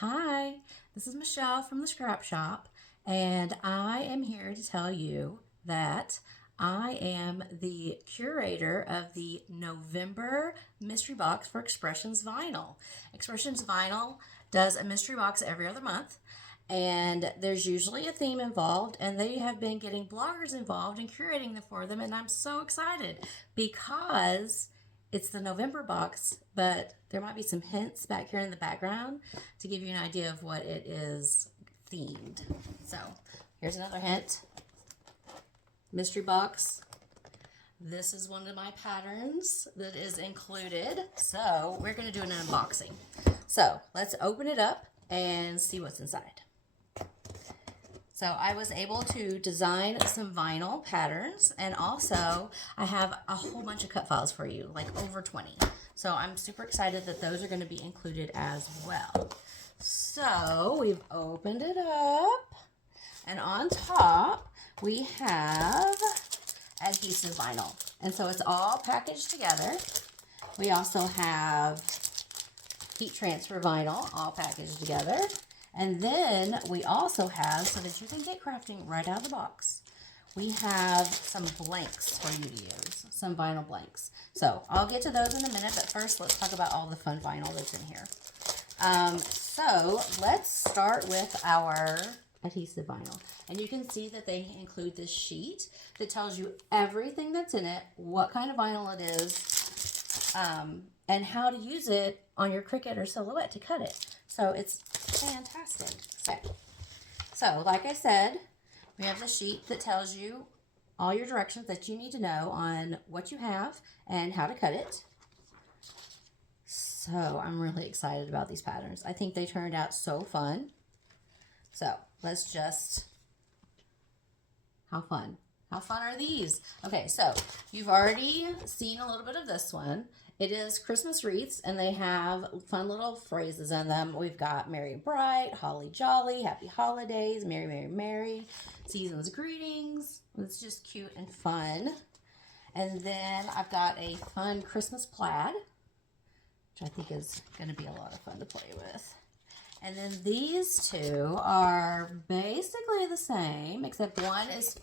Hi, this is Michelle from the Scrap Shop, and I am here to tell you that I am the curator of the November mystery box for Expressions Vinyl. Expressions Vinyl does a mystery box every other month, and there's usually a theme involved, and they have been getting bloggers involved in curating them for them, and I'm so excited because it's the November box, but there might be some hints back here in the background to give you an idea of what it is themed. So here's another hint. Mystery box. This is one of my patterns that is included. So we're going to do an unboxing. So let's open it up and see what's inside. So I was able to design some vinyl patterns, and also I have a whole bunch of cut files for you, like over 20. So I'm super excited that those are going to be included as well. So we've opened it up, and on top we have adhesive vinyl. And so it's all packaged together. We also have heat transfer vinyl, all packaged together. And then we also have, so that you can get crafting right out of the box, we have some blanks for you to use, some vinyl blanks. So I'll get to those in a minute, but first let's talk about all the fun vinyl that's in here. So let's start with our adhesive vinyl. And you can see that they include this sheet that tells you everything that's in it, what kind of vinyl it is, and how to use it on your Cricut or Silhouette to cut it. So it's fantastic. So like I said, we have the sheet that tells you all your directions that you need to know on what you have and how to cut it. So I'm really excited about these patterns. I think they turned out so fun. So let's just, how fun are these? Okay, so you've already seen a little bit of this one. It is Christmas wreaths, and they have fun little phrases in them. We've got Merry Bright, Holly Jolly, Happy Holidays, Merry, Merry, Merry, Season's Greetings. It's just cute and fun. And then I've got a fun Christmas plaid, which I think is going to be a lot of fun to play with. And then these two are basically the same, except one is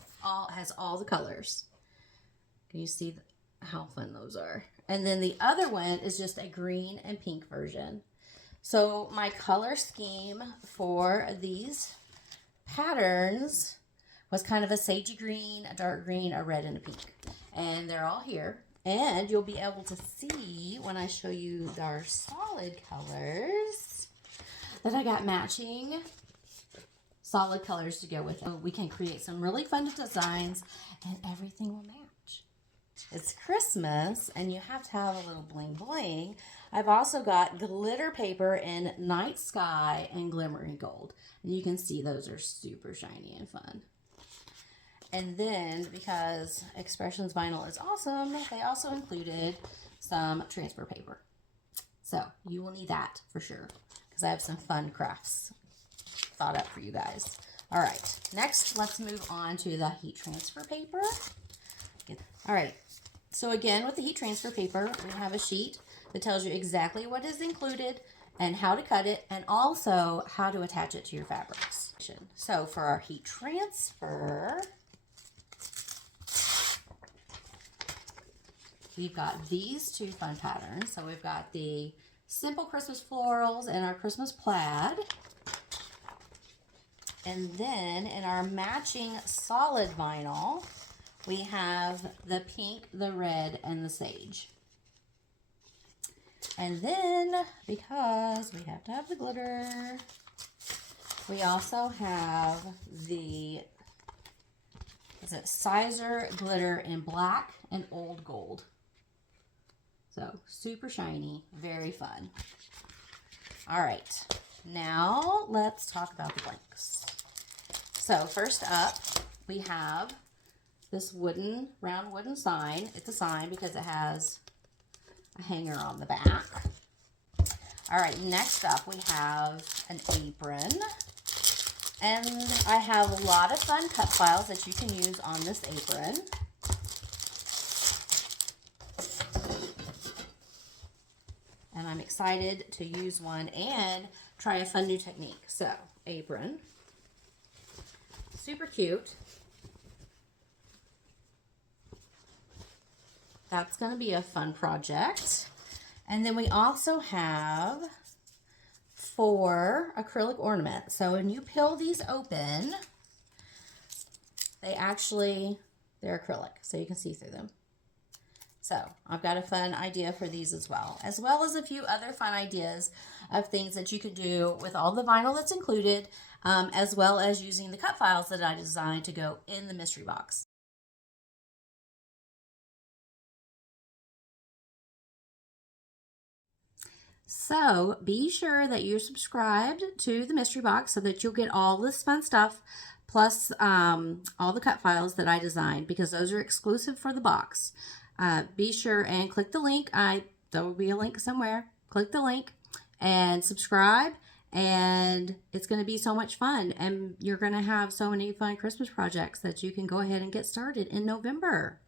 has all the colors. Can you see how fun those are? And then the other one is just a green and pink version. So my color scheme for these patterns was kind of a sagey green, a dark green, a red, and a pink. And they're all here. And you'll be able to see when I show you our solid colors that I got matching solid colors to go with it. We can create some really fun designs, and everything will match. It's Christmas, and you have to have a little bling bling. I've also got glitter paper in night sky and glimmering gold. And you can see those are super shiny and fun. And then, because Expressions Vinyl is awesome, they also included some transfer paper. So you will need that for sure, because I have some fun crafts thought up for you guys. All right, next let's move on to the heat transfer paper. All right, so again with the heat transfer paper, we have a sheet that tells you exactly what is included and how to cut it, and also how to attach it to your fabrics. So for our heat transfer, we've got these two fun patterns. So we've got the simple Christmas florals and our Christmas plaid. And then in our matching solid vinyl, we have the pink, the red, and the sage. And then, because we have to have the glitter, we also have the, is it Sizer glitter in black and old gold. So super shiny, very fun. All right, now let's talk about the blanks. So first up, we have this round wooden sign. It's a sign because it has a hanger on the back. All right, next up we have an apron. And I have a lot of fun cut files that you can use on this apron. And I'm excited to use one and try a fun new technique. So, apron. Super cute. That's going to be a fun project. And then we also have 4 acrylic ornaments. So when you peel these open, they're acrylic, so you can see through them. So I've got a fun idea for these as well as a few other fun ideas of things that you can do with all the vinyl that's included, as well as using the cut files that I designed to go in the mystery box. So be sure that you're subscribed to the mystery box so that you'll get all this fun stuff, plus all the cut files that I designed, because those are exclusive for the box. Be sure and click the link. There will be a link somewhere. Click the link and subscribe, and it's going to be so much fun, and you're going to have so many fun Christmas projects that you can go ahead and get started in November.